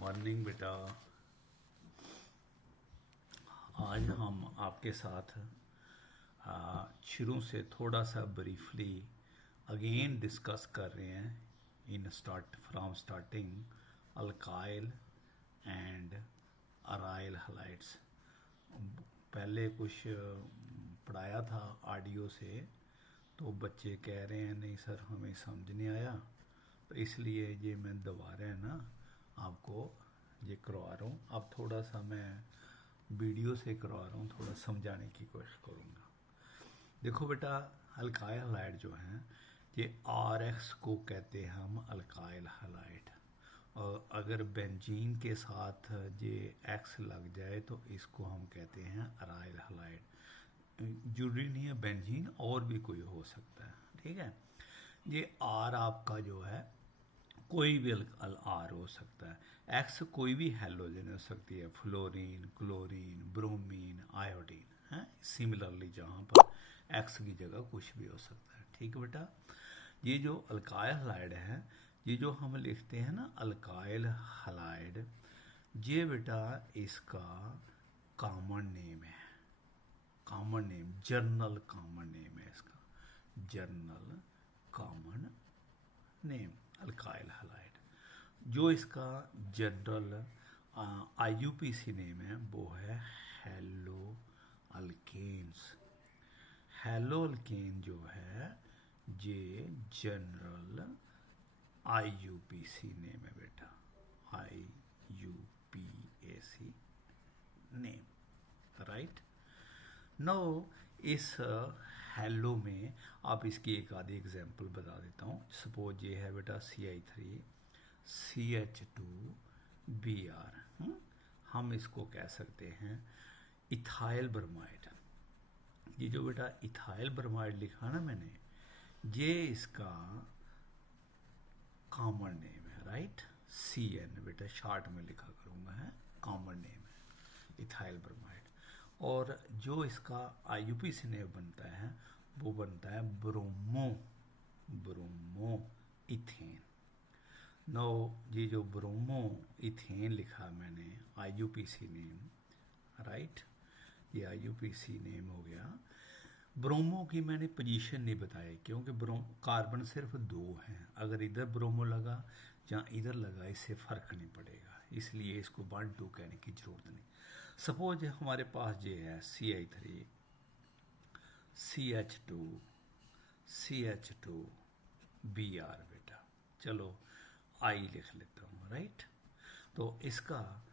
Morning बेटा। आज हम आपके साथ शुरू से थोड़ा सा ब्रीफली अगेन डिस्कस कर रहे हैं in from starting alkyl and aryl halides. पहले कुछ पढ़ाया था ऑडियो से, तो बच्चे कह रहे हैं नहीं सर हमें समझ नहीं आया, तो इसलिए ये मैं दोबारा ना आपको ये करवा रहा हूँ। अब थोड़ा सा मैं वीडियो से करवा रहा हूँ, थोड़ा समझाने की कोशिश करूँगा। देखो बेटा, अल्काइल हलाइड जो हैं ये RX को कहते हैं हम अल्काइल हलाइड, और अगर बेंजीन के साथ ये X लग जाए तो इसको हम कहते हैं अराइल हलाइड। जरूरी नहीं है बेंजीन, और भी कोई हो सकता है, ठीक है। ये R आपका जो है कोई भी R हो सकता है, X कोई भी हैलोजन हो सकती है, फ्लोरीन, क्लोरीन, ब्रोमीन, आयोडीन है। सिमिलरली जहाँ पर X की जगह कुछ भी हो सकता है, ठीक है बेटा। ये जो अल्काइल हलाइड है, ये जो हम लिखते हैं ना अल्काइल हलाइड, ये बेटा इसका कॉमन नेम है, common name, journal common name है इसका, journal common name alkyl halide. जो इसका जनरल IUPAC नेम है वो है हेलो अल्केन्स। हेलो अल्केन जो है ये जनरल IUPAC नेम है बेटा, IUPAC नेम, राइट। नो इस हेलो में आप इसकी एक आधी एग्जांपल बता देता हूँ। सपोज ये है बेटा CI3 CH2Br, हम इसको कह सकते हैं इथाइल ब्रोमाइड। ये जो बेटा इथाइल ब्रोमाइड लिखा ना मैंने, ये इसका कॉमन नेम है, राइट। CN बेटा शॉर्ट में लिखा करूँगा, है कॉमन नेम है इथाइल ब्रोमाइड। और जो इसका IUPAC नेम बनता है वो बनता है ब्रोमो इथेन। नो ये जो ब्रोमो इथेन लिखा मैंने IUPAC नेम, राइट, ये IUPAC नेम हो गया। ब्रोमो की मैंने पोजीशन नहीं बताई क्योंकि कार्बन सिर्फ 2 हैं, अगर इधर ब्रोमो लगा या इधर लगा इससे फ़र्क नहीं पड़ेगा, इसलिए इसको 1 2 कहने की ज़रूरत नहीं। सपोज हमारे पास ये है CI3 CH2 CH2Br बेटा, चलो I लिख लेता हूँ, राइट। तो इसका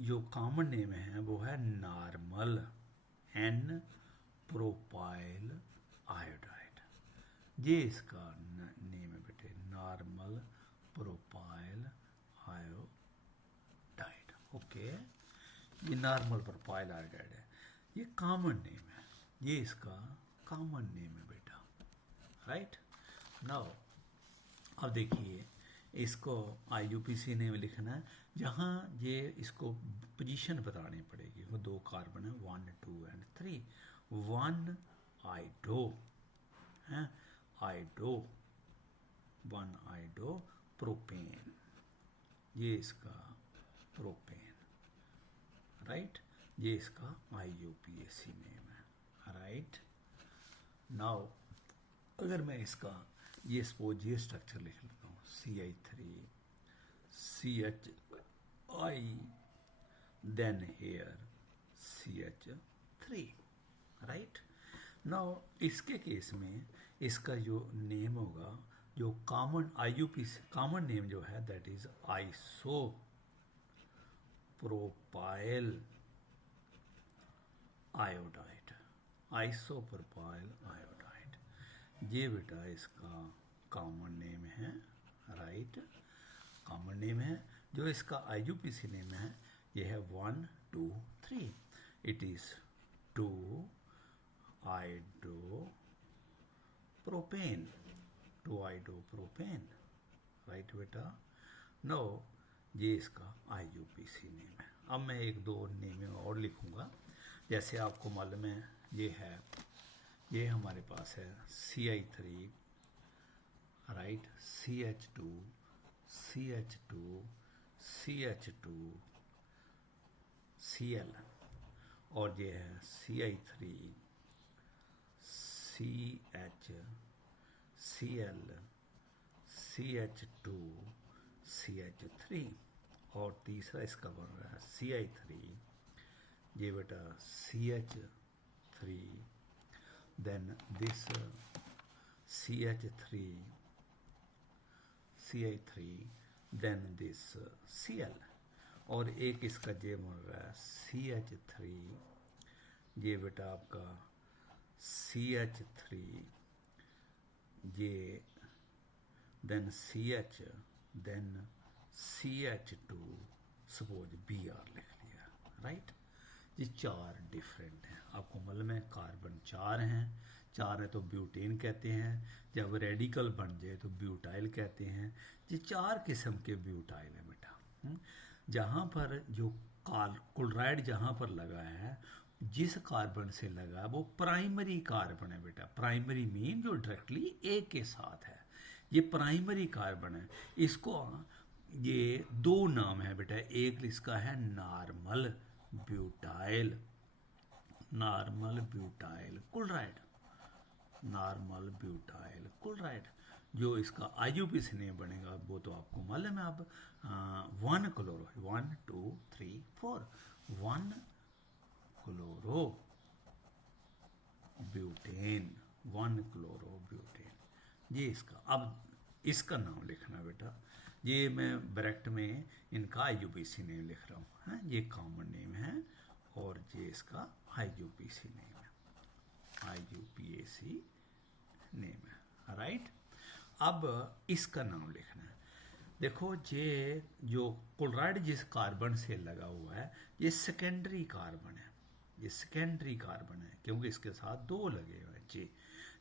जो कॉमन नेम है वो है नॉर्मल N प्रोपाइल आयोडाइड। ये इसका नेम है बेटे, नॉर्मल प्रोपाइल आयोडाइड, ओके। ये नॉर्मल प्रोपाइल आयोडाइड है, ये कॉमन नेम है, ये इसका कॉमन नेम है बेटा, राइट। नाउ अब देखिए इसको IUPAC नेम लिखना है, जहाँ ये इसको पोजीशन बतानी पड़ेगी। वो 2 कार्बन है 1 2 एंड 3, 1 आइडो है, आइडो 1 आइडो प्रोपेन, ये इसका प्रोपेन, राइट। ये इसका IUPAC नेम है, राइट। नाउ अगर मैं इसका ये सपोज ये स्ट्रक्चर लिख लेता हूँ CI3 CHI then here CH3, right. Now इसके केस में इसका जो नेम होगा, जो कॉमन IUPAC कॉमन नेम जो है that is iso propyl iodide, isopropyl iodide, ये बेटा इसका कॉमन नेम है, राइट, कॉमन नेम है। जो इसका IUPAC नेम है ये है 1 2 3, it is 2 आइडो propane, 2 आइडो propane, right बेटा। नो ये इसका IUPAC नेम है। अब मैं 1 2 नेम और लिखूंगा, जैसे आपको मालूम है ये है, ये हमारे पास है CI3, right, CH2 CH2 Cl, और ये है CI3 CH Cl CH2 CH3, और तीसरा इसका बन रहा है CI3, ये बेटा CH3, then this CH3 CI3, then this Cl, और एक इसका ये बन रहा है CH3, ये बेटा आपका CH3, ये then CH, then CH2, suppose Br लिख लिया, राइट। ये चार डिफरेंट हैं, आपको मालूम है कार्बन चार हैं, चार है तो ब्यूटेन कहते हैं, जब रेडिकल बन जाए तो ब्यूटाइल कहते हैं। ये चार किस्म के ब्यूटाइल है बेटा। जहाँ पर जो क्लोराइड जहाँ पर लगा है, जिस कार्बन से लगा है वो प्राइमरी कार्बन है बेटा। प्राइमरी मीन जो डायरेक्टली ए के साथ है, ये प्राइमरी कार्बन है। इसको ये दो नाम है बेटा, एक इसका है normal butyl, normal butyl chloride, normal butyl chloride. जो इसका IUPAC नेम बनेगा वो तो आपको मालूम है। अब 1 chloro, 1 2 3 4, 1 chloro butane, 1 chloro butane, ये इसका। अब इसका नाम लिखना बेटा, ये मैं ब्रैकेट में इनका IUPAC नेम लिख रहा हूँ, है ये कॉमन नेम है, और ये इसका IUPAC नेम है, IUPAC नेम है, राइट। अब इसका नाम लिखना है। देखो ये जो क्लोराइड जिस कार्बन से लगा हुआ है, ये सेकेंडरी कार्बन है, ये सेकेंडरी कार्बन है, क्योंकि इसके साथ दो लगे हुए हैं जी।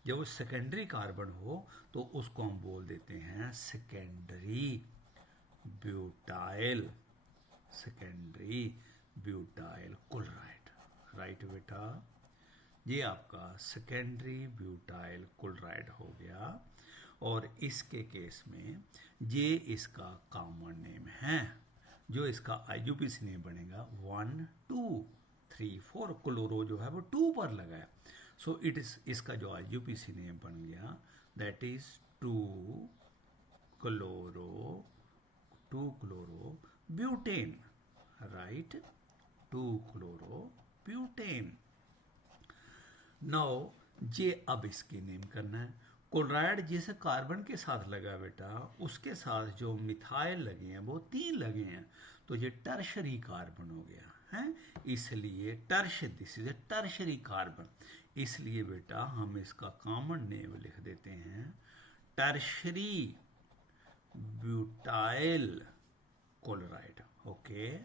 जब वो सेकेंडरी कार्बन हो तो उसको हम बोल देते हैं secondary butyl, secondary butyl chloride, right बेटा। ये आपका सेकेंडरी ब्यूटाइल क्लोराइड हो गया, और इसके केस में ये इसका कॉमन नेम है। जो इसका IUPAC नेम बनेगा 1 2 3 4, क्लोरो जो है वो 2 पर लगा है, सो इट इज, इसका जो IUPAC नेम बन गया that is 2 chloro butane, right, 2 chloro butane. Now ये अब इसकी नेम करना है। क्लोराइड जिस कार्बन के साथ लगा बेटा, उसके साथ जो मिथाइल लगे हैं वो 3 लगे हैं, तो ये टर्शरी कार्बन हो गया है। इसलिए this is a tertiary carbon, इसलिए बेटा हम इसका कॉमन नेम लिख देते हैं tertiary butyl chloride, okay.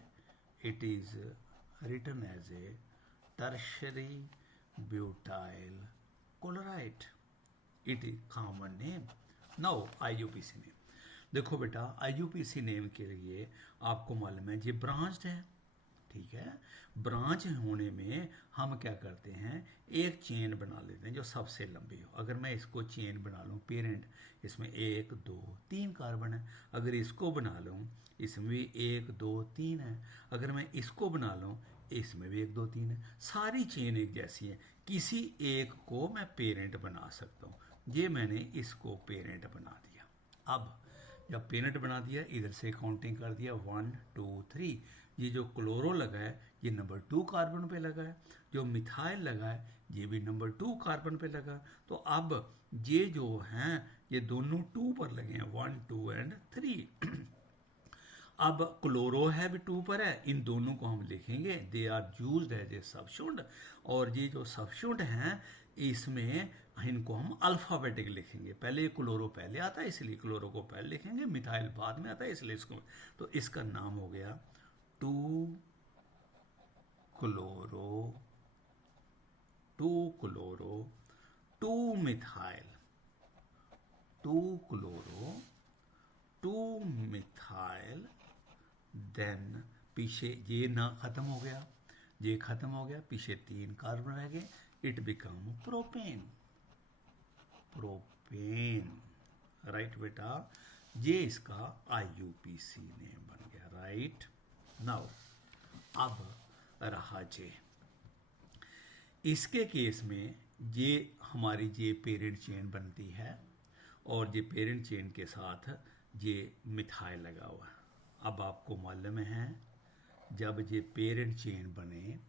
It is written as a tertiary butyl chloride, it is common name. Now IUPAC name देखो बेटा, IUPAC नेम के लिए आपको मालूम है ये ब्रांच्ड है, ठीक है। ब्रांच होने में हम क्या करते हैं, एक चेन बना लेते हैं जो सबसे लंबी हो। अगर मैं इसको चेन बना लूँ पेरेंट, इसमें 1 2 3 कार्बन है, अगर इसको बना लूँ इसमें भी 1 2 3 है, अगर मैं इसको बना लूँ इसमें भी 1 2 3 है, सारी चेन एक जैसी है। किसी एक को मैं पेरेंट बना सकता हूँ, ये मैंने इसको पेरेंट बना दिया। अब जब पेरेंट बना दिया, इधर से काउंटिंग कर दिया 1 2 3, ये जो क्लोरो लगा है ये नंबर 2 कार्बन पे लगा है, जो मिथाइल लगा है ये भी नंबर 2 कार्बन पे लगा। तो अब ये जो हैं ये दोनों 2 पर लगे हैं, 1 2 एंड 3। अब क्लोरो है भी 2 पर है, इन दोनों को हम लिखेंगे they are used as a substituent, और ये जो सबस्टिट्यूएंट हैं इसमें इनको हम अल्फाबेटिक लिखेंगे। पहले क्लोरो पहले आता है इसलिए क्लोरो को पहले लिखेंगे, मिथाइल बाद में आता है इसलिए इसको, तो इसका नाम हो गया 2 chloro 2 methyl, 2 chloro 2 methyl, then पीछे ये ना खत्म हो गया, ये खत्म हो गया, पीछे 3 कार्बन रह गए, इट बिकम प्रोपेन, राइट बेटा। ये इसका IUPAC नेम बन गया, राइट। नाउ अब रहा जे, इसके केस में ये हमारी ये पेरेंट चेन बनती है और ये पेरेंट चेन के साथ ये मिथाइल लगा हुआ है। अब आपको मालूम है जब ये पेरेंट चेन बने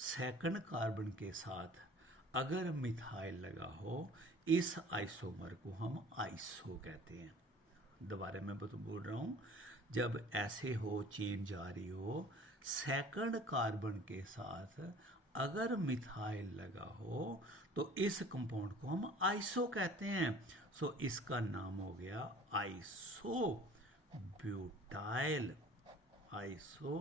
सेकंड कार्बन के साथ अगर मिथाइल लगा हो, इस आइसोमर को हम आइसो कहते हैं। दोबारा मैं बोल रहा हूँ, जब ऐसे हो चेन जा रही हो, सेकंड कार्बन के साथ अगर मिथाइल लगा हो तो इस कंपाउंड को हम आइसो कहते हैं। सो इसका नाम हो गया iso butyl. Iso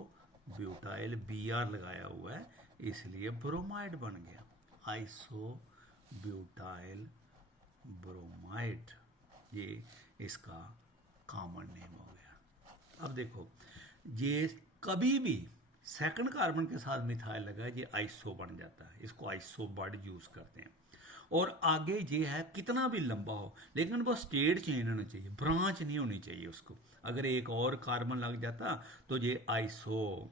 butyl Br लगाया हुआ है इसलिए ब्रोमाइड बन गया, आइसो ब्यूटाइल ब्रोमाइड, ये इसका कॉमन नेम हो गया। अब देखो, ये कभी भी सेकंड कार्बन के साथ मिथाइल लगा ये आइसो बन जाता है, इसको आइसो वर्ड यूज करते हैं। और आगे ये है कितना भी लंबा हो लेकिन वो स्टेट चेन होना चाहिए, ब्रांच नहीं होनी चाहिए उसको। अगर एक और कार्बन लग जाता तो ये आइसो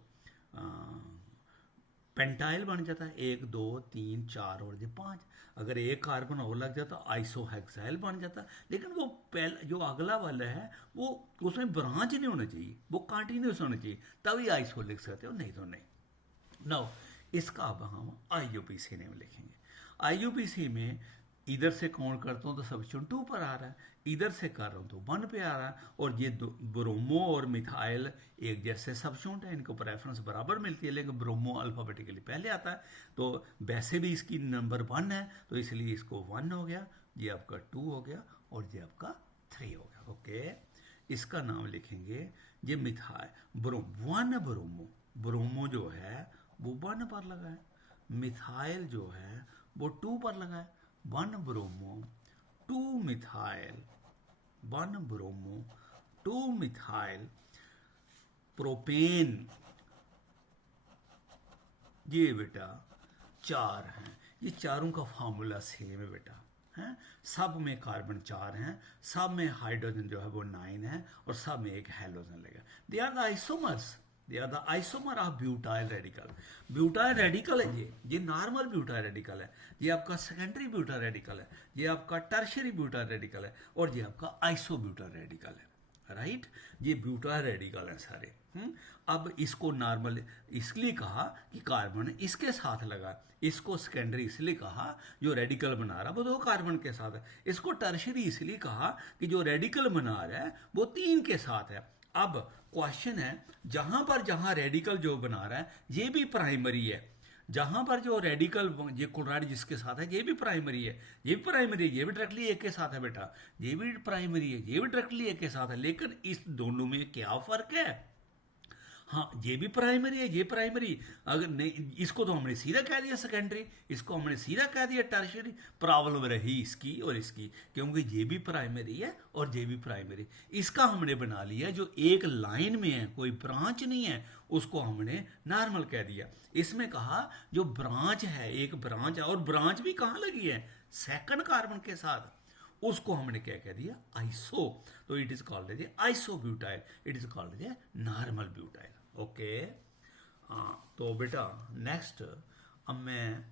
पेंटाइल बन जाता है, 1 2 3 4 और ये 5। अगर एक कार्बन और लग जाता आइसोहेक्साइल बन जाता। लेकिन वो पहला जो अगला वाला है वो उसमें ब्रांच नहीं होना चाहिए, वो कंटिन्यूस होना चाहिए, तभी आइसो लिख सकते हो, नहीं तो नहीं। नाउ इसका अब हम IUPAC नेम लिखेंगे। IUPAC में इधर से काउंट करता हूँ तो सब्स्टिट्यूट 2 पर आ रहा है, इधर से कर रहा हूँ तो 1 पे आ रहा है। और ये ब्रोमो और मिथाइल एक जैसे सब्स्टिट्यूट है, इनको प्रेफरेंस बराबर मिलती है, लेकिन ब्रोमो अल्फाबेटिकली पहले आता है, तो वैसे भी इसकी नंबर 1 है तो इसलिए इसको 1 हो गया, ये आपका 2 हो गया और ये आपका 3 हो गया। ओके, इसका नाम लिखेंगे ये मिथाइल ब्रोमो। ब्रोमो जो है वो 1 पर लगा है, मिथाइल जो है वो 2 पर लगा है। 1 bromo 2 methyl, 1 bromo 2 methyl propane, ये बेटा 4 हैं। ये चारों का फार्मूला सेम है बेटा, हैं, सब में कार्बन 4 हैं, सब में हाइड्रोजन जो है वो 9 है और सब में एक हेलोजन लगा। They are the isomers, they are the isomer of butyl radical. Butyl radical है ये नॉर्मल ब्यूटाइल रेडिकल है, ये आपका सेकेंडरी ब्यूटाइल रेडिकल है, ये आपका टर्शियरी ब्यूटाइल रेडिकल है और ये आपका आइसो ब्यूटाइल रेडिकल है, राइट। ये ब्यूटाइल रेडिकल है सारे। अब इसको नॉर्मल इसलिए कहा कि कार्बन इसके साथ लगा, इसको सेकेंडरी इसलिए कहा जो रेडिकल बना रहा वो 2 कार्बन के साथ है, इसको टर्शियरी इसलिए कहा कि जो रेडिकल बना रहा है वो 3 के साथ है। अब क्वेश्चन है, जहां रेडिकल जो बना रहा है ये भी प्राइमरी है, जहां पर जो रेडिकल ये क्लोराइड जिसके साथ है ये भी प्राइमरी है, ये भी प्राइमरी है, ये भी डायरेक्टली एक के साथ है बेटा, ये भी प्राइमरी है, ये भी डायरेक्टली एक के साथ है। लेकिन इस दोनों में क्या फर्क है? हाँ, ये भी प्राइमरी है, ये प्राइमरी, अगर नहीं इसको तो हमने सीधा कह दिया सेकेंडरी, इसको हमने सीधा कह दिया टर्शियरी। प्रॉब्लम रही इसकी और इसकी, क्योंकि ये भी प्राइमरी है और ये भी प्राइमरी। इसका हमने बना लिया जो एक लाइन में है, कोई ब्रांच नहीं है, उसको हमने नॉर्मल कह दिया। इसमें कहा जो ब्रांच है, एक ब्रांच है, और ब्रांच भी कहाँ लगी है? सेकंड कार्बन के साथ, उसको हमने क्या कह दिया? आइसो। तो it is called as iso butyl, it is called as normal butyl. Okay, हाँ तो बेटा नेक्स्ट अब मैं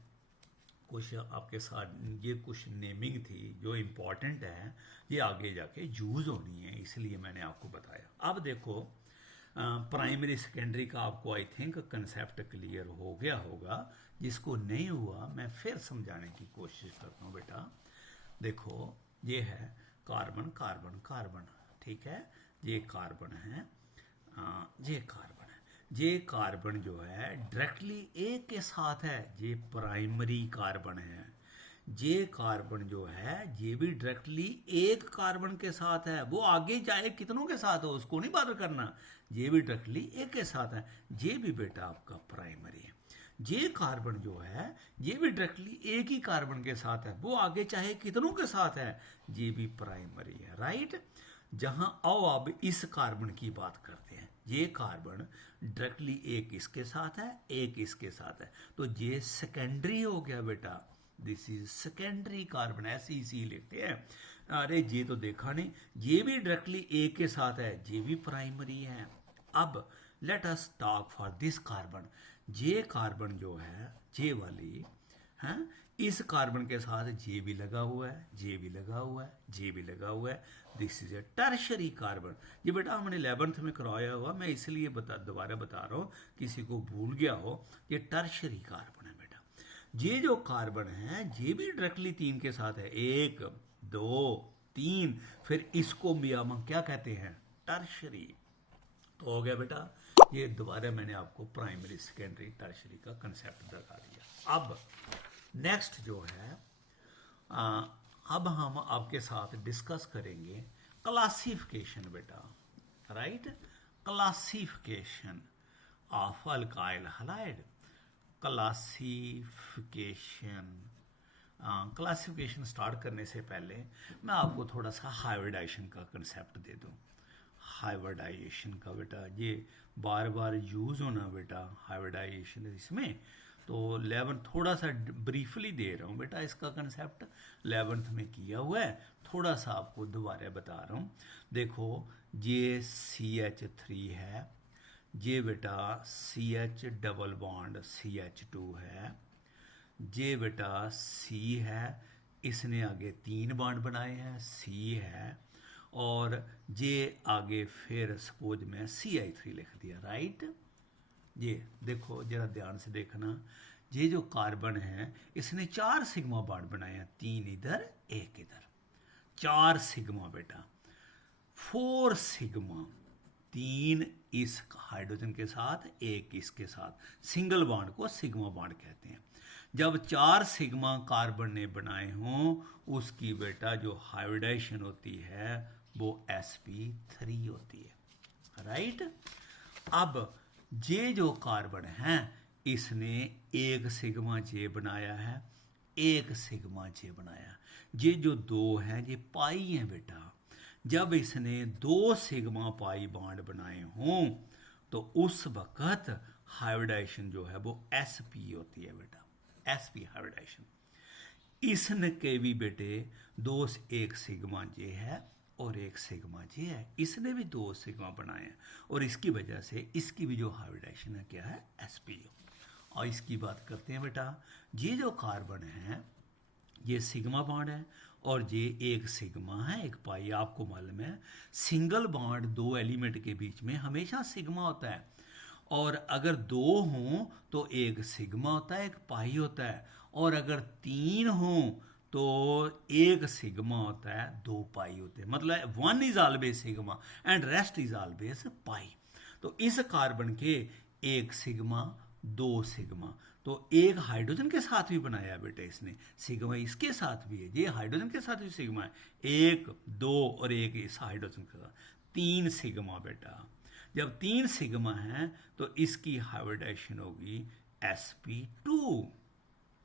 कुछ आपके साथ, ये कुछ नेमिंग थी जो इम्पोर्टेंट है, ये आगे जाके यूज होनी है, इसलिए मैंने आपको बताया। अब देखो प्राइमरी सेकेंडरी का आपको आई थिंक कंसेप्ट क्लियर हो गया होगा, जिसको नहीं हुआ मैं फिर समझाने की कोशिश करता हूँ। बेटा देखो, ये है कार्बन कार्बन कार्बन, ठीक है, ये कार्बन है, ये कार्बन है, ये कार्बन जो है डायरेक्टली एक के साथ है, ये प्राइमरी कार्बन है। ये कार्बन जो है ये भी डायरेक्टली एक कार्बन के साथ है, वो आगे जाए कितनों के साथ हो उसको नहीं बात करना, ये भी डायरेक्टली एक के साथ है, ये भी बेटा आपका प्राइमरी है। ये कार्बन जो है ये भी डायरेक्टली एक ही कार्बन के साथ है, वो आगे चाहे कितनों के साथ है, ये भी प्राइमरी है, राइट। जहां आओ अब इस कार्बन की बात करते हैं, ये कार्बन डायरेक्टली एक इसके साथ है, एक इसके साथ है, तो ये सेकेंडरी हो गया बेटा, दिस इज सेकेंडरी कार्बन, ऐसे इसी लिखते हैं। अरे ये तो देखा नहीं, ये भी डायरेक्टली ए के साथ है, ये भी प्राइमरी है। अब let us talk for this carbon. ये कार्बन जो है, ये वाली है, इस कार्बन के साथ जे भी लगा हुआ है, जे भी लगा हुआ है, जे भी लगा हुआ है। This is a tertiary carbon. ये बेटा हमने 11th में कराया हुआ, मैं इसलिए दोबारा बता रहा हूँ, किसी को भूल गया हो। ये टर्शरी कार्बन है बेटा। ये जो कार्बन है ये भी डायरेक्टली 3 के साथ है, 1 2 3, फिर इसको भी हम क्या कहते हैं, टर्शरी। तो हो गया बेटा, ये दोबारा मैंने आपको प्राइमरी सेकेंडरी टर्शरी का कंसेप्ट बता दिया। अब नेक्स्ट जो है, अब हम आपके साथ डिस्कस करेंगे क्लासिफिकेशन बेटा, right. Classification of alkyl halide. Classification start करने से पहले मैं आपको थोड़ा सा हाइब्रिडाइजेशन का कंसेप्ट दे दूं। हाइब्रिडाइजेशन का बेटा ये बार बार यूज़ होना बेटा, हाइब्रिडाइजेशन इसमें तो 11 थोड़ा सा ब्रीफली दे रहा हूँ बेटा, इसका कंसेप्ट 11th में किया हुआ है, थोड़ा सा आपको दोबारा बता रहा हूँ। देखो ये CH3 है, ये बेटा CH डबल बॉन्ड CH2 है, ये बेटा C है, इसने आगे 3 बॉन्ड बनाए हैं, C है, और ये आगे फिर सपोज में CH3 लिख दिया, राइट। ये देखो जरा ध्यान से देखना, ये जो कार्बन है इसने 4 सिग्मा बॉन्ड बनाए हैं, 3 इधर 1 इधर, 4 सिग्मा बेटा, 4 सिग्मा, 3 इस हाइड्रोजन के साथ 1 इसके साथ, सिंगल बॉन्ड को सिग्मा बॉन्ड कहते हैं। जब 4 सिग्मा कार्बन ने बनाए हों उसकी बेटा जो हाइब्रिडाइजेशन होती है वो sp3 होती है, राइट। अब ये जो कार्बन है इसने 1 सिग्मा जे बनाया है, 1 सिग्मा जे बनाया, ये जो 2 हैं ये पाई हैं बेटा। जब इसने 2 सिग्मा पाई बॉन्ड बनाए हों तो उस वक्त हाइब्रिडाइजेशन जो है वो sp होती है बेटा, sp हाइब्रिडाइजेशन। इसने भी बेटे 1 सिग्मा जे है और 1 सिग्मा जे है, इसने भी 2 सिग्मा बनाए हैं, और इसकी वजह से इसकी भी जो हाइब्रिडाइजेशन है क्या है, sp। और इसकी बात करते हैं बेटा, ये जो कार्बन है ये सिग्मा बॉन्ड है और ये 1 सिग्मा है 1 पाई। आपको मालूम है सिंगल बॉन्ड 2 एलिमेंट के बीच में हमेशा सिग्मा होता है, और अगर 2 हों तो 1 सिग्मा होता है 1 पाई होता है, और अगर 3 हों तो 1 सिग्मा होता है 2 पाई होते हैं। मतलब 1 is always sigma and rest is always pi. तो इस कार्बन के 1 सिग्मा 2 सिग्मा, तो 1 हाइड्रोजन के साथ भी बनाया है बेटा इसने, सिग्मा इसके साथ भी है, ये हाइड्रोजन के साथ भी सिग्मा है, 1 2 और 1 इस हाइड्रोजन के साथ, 3 सिग्मा बेटा। जब 3 सिग्मा है तो इसकी हाइब्रिडाइजेशन होगी sp2,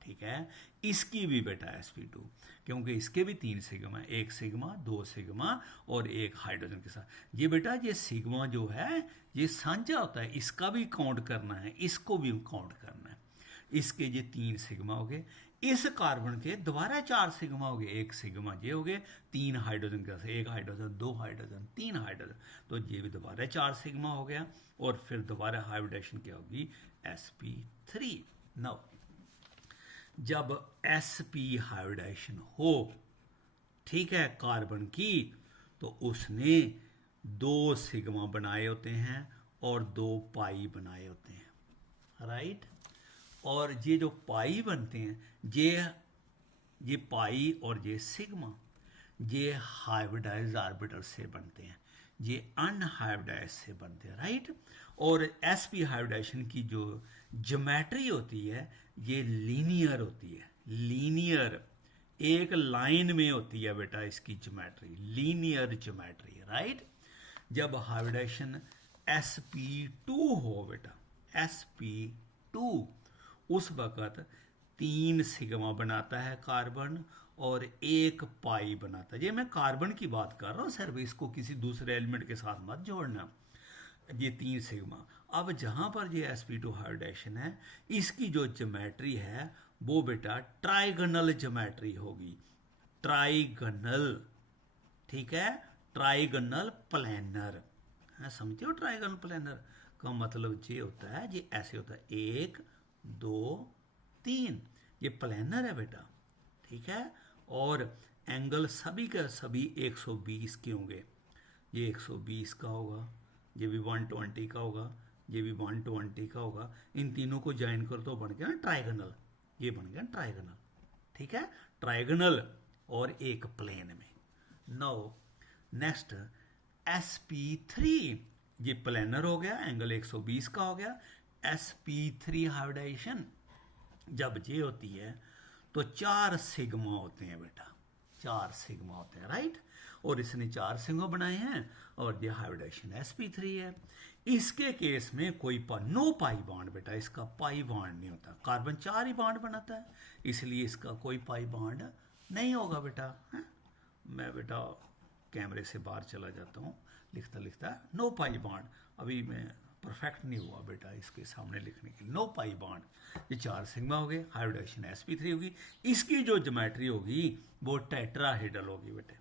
ठीक है। इसकी भी बेटा sp2, क्योंकि इसके भी 3 सिग्मा, 1 सिग्मा 2 सिग्मा और 1 हाइड्रोजन के साथ। ये बेटा ये सिग्मा जो है ये साझा होता है, इसका भी काउंट करना है, इसको भी काउंट करना है। इसके ये 3 सिग्मा हो गए, इस कार्बन के दोबारा 4 सिग्मा हो गए, 1 सिग्मा ये हो गए, 3 हाइड्रोजन के साथ, 1 हाइड्रोजन 2 हाइड्रोजन 3 हाइड्रोजन, तो ये भी दोबारा 4 सिग्मा हो गया, और फिर दोबारा हाइब्रिडाइजेशन क्या होगी, sp3। नाउ जब sp हाइब्रिडाइजेशन हो, ठीक है, कार्बन की, तो उसने 2 सिग्मा बनाए होते हैं और 2 पाई बनाए होते हैं, राइट। और ये जो पाई बनते हैं ये पाई और ये सिग्मा ये हाइब्रिडाइज्ड ऑर्बिटल से बनते हैं, ये अनहाइब्रिडाइज्ड से बनते हैं, राइट। और sp हाइब्रिडाइजेशन की जो ज्योमेट्री होती है ये लीनियर होती है, लीनियर एक लाइन में होती है बेटा इसकी ज्योमेट्री, लीनियर ज्योमेट्री, राइट। जब हाइब्रिडाइजेशन sp2 हो बेटा, sp2 उस वक्त 3 सिग्मा बनाता है कार्बन और 1 पाई बनाता है। ये मैं कार्बन की बात कर रहा हूँ सिर्फ, इसको किसी दूसरे एलिमेंट के साथ मत जोड़ना। ये 3 सिग्मा। अब जहाँ पर ये sp2 हाइब्रिडाइजेशन है इसकी जो ज्योमेट्री है वो बेटा ट्राइगोनल ज्योमेट्री होगी, ट्राइगोनल, ठीक है। ट्राइगोनल प्लानर है, समझते हो? ट्राइगोनल प्लानर का मतलब ये होता है, ये ऐसे होता है 1 2 3, ये प्लानर है बेटा, ठीक है। और एंगल सभी का सभी 120 के होंगे, ये 120 का होगा, ये भी 120 का होगा, ये भी 120 का होगा। इन तीनों को ज्वाइन कर तो बन गया ना ट्राइगोनल, ये बन गया ट्राइगोनल, ठीक है। ट्राइगोनल और एक प्लेन में। नाउ नेक्स्ट sp3, ये प्लेनर हो गया, एंगल 120 का हो गया। sp3 हाइब्रिडाइजेशन जब ये होती है तो 4 सिग्मा होते हैं बेटा, 4 सिग्मा होते हैं, राइट। और इसने 4 सिग्मा बनाए हैं और ये हाइब्रिडाइजेशन sp3 है। इसके केस में कोई नो पाई बॉन्ड बेटा, इसका पाई बॉन्ड नहीं होता, कार्बन 4 ही बॉन्ड बनाता है, इसलिए इसका कोई पाई बॉन्ड नहीं होगा बेटा, है? मैं बेटा कैमरे से बाहर चला जाता हूँ, लिखता लिखता नो पाई बॉन्ड, अभी मैं परफेक्ट नहीं हुआ बेटा इसके सामने लिखने के लिए। नो पाई बॉन्ड, ये 4 सिग्मा हो गए, हाइब्रिडाइजेशन sp3 होगी। इसकी जो ज्योमेट्री होगी वो टेट्राहेड्रल होगी बेटे।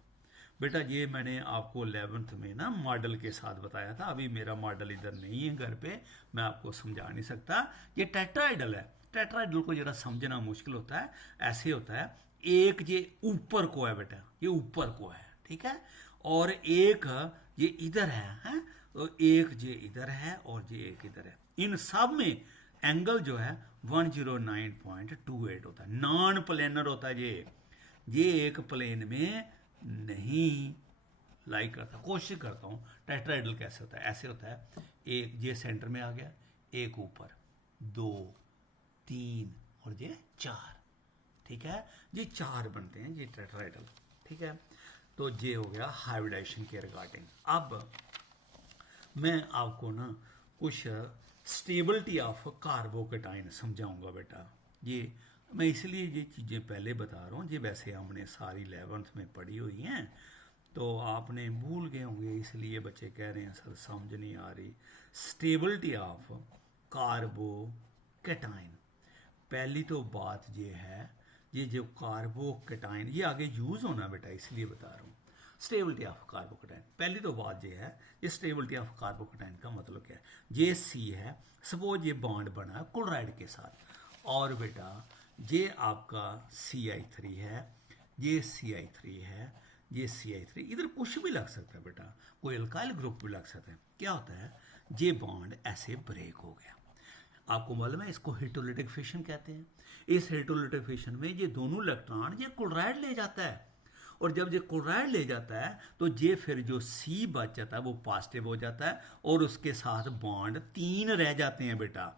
बेटा ये मैंने आपको 11th में ना मॉडल के साथ बताया था, अभी मेरा मॉडल इधर नहीं है घर पे, मैं आपको समझा नहीं सकता। ये टेट्राहेड्रल है, टेट्राहेड्रल को जरा समझना मुश्किल होता है। ऐसे होता है, एक ये ऊपर को है बेटा, ये ऊपर को है, ठीक है, और एक ये इधर है, तो एक ये इधर है और ये एक इधर है। इन सब में एंगल जो है 109.28 होता है, नॉन प्लेनर होता है ये एक प्लेन में नहीं लाई करता। कोशिश करता हूँ टेट्राहेड्रल कैसे होता है। ऐसे होता है, एक ये सेंटर में आ गया, एक ऊपर, 2 3 और ये 4, ठीक है, ये 4 बनते हैं ये टेट्राहेड्रल, ठीक है। तो ये हो गया हाइब्रिडाइजेशन के रिगार्डिंग। अब मैं आपको ना कुछ स्टेबिलिटी ऑफ कार्बोकेटाइन समझाऊंगा बेटा। ये मैं इसलिए ये चीज़ें पहले बता रहा हूँ, ये वैसे हमने सारी 11th में पढ़ी हुई हैं, तो आपने भूल गए होंगे, इसलिए बच्चे कह रहे हैं सर समझ नहीं आ रही। स्टेबिलिटी ऑफ कार्बोकेटाइन, पहली तो बात ये है, ये जो कार्बोकेटाइन ये आगे यूज़ होना बेटा, इसलिए बता रहा हूँ। स्टेबिलिटी ऑफ कार्बोकेटाइन, पहली तो बात ये है, ये स्टेबिलिटी ऑफ कार्बोकेटाइन का मतलब क्या है। ये सी है, सपोज ये बॉन्ड बना है क्लोराइड के साथ, और बेटा ये आपका CI3 है, ये CI3 है, ये CI3, इधर कुछ भी लग सकता है बेटा, कोई अल्काइल ग्रुप भी लग सकता है। क्या होता है, ये बॉन्ड ऐसे ब्रेक हो गया, आपको मालूम है इसको हेटेरोलिटिक फिशन कहते हैं। इस हेटेरोलिटिक फिशन में ये दोनों इलेक्ट्रॉन ये क्लोराइड ले जाता है, और जब ये क्लोराइड ले जाता है तो ये फिर जो C बच जाता है वो पॉजिटिव हो जाता है, और उसके साथ बॉन्ड 3 रह जाते हैं बेटा।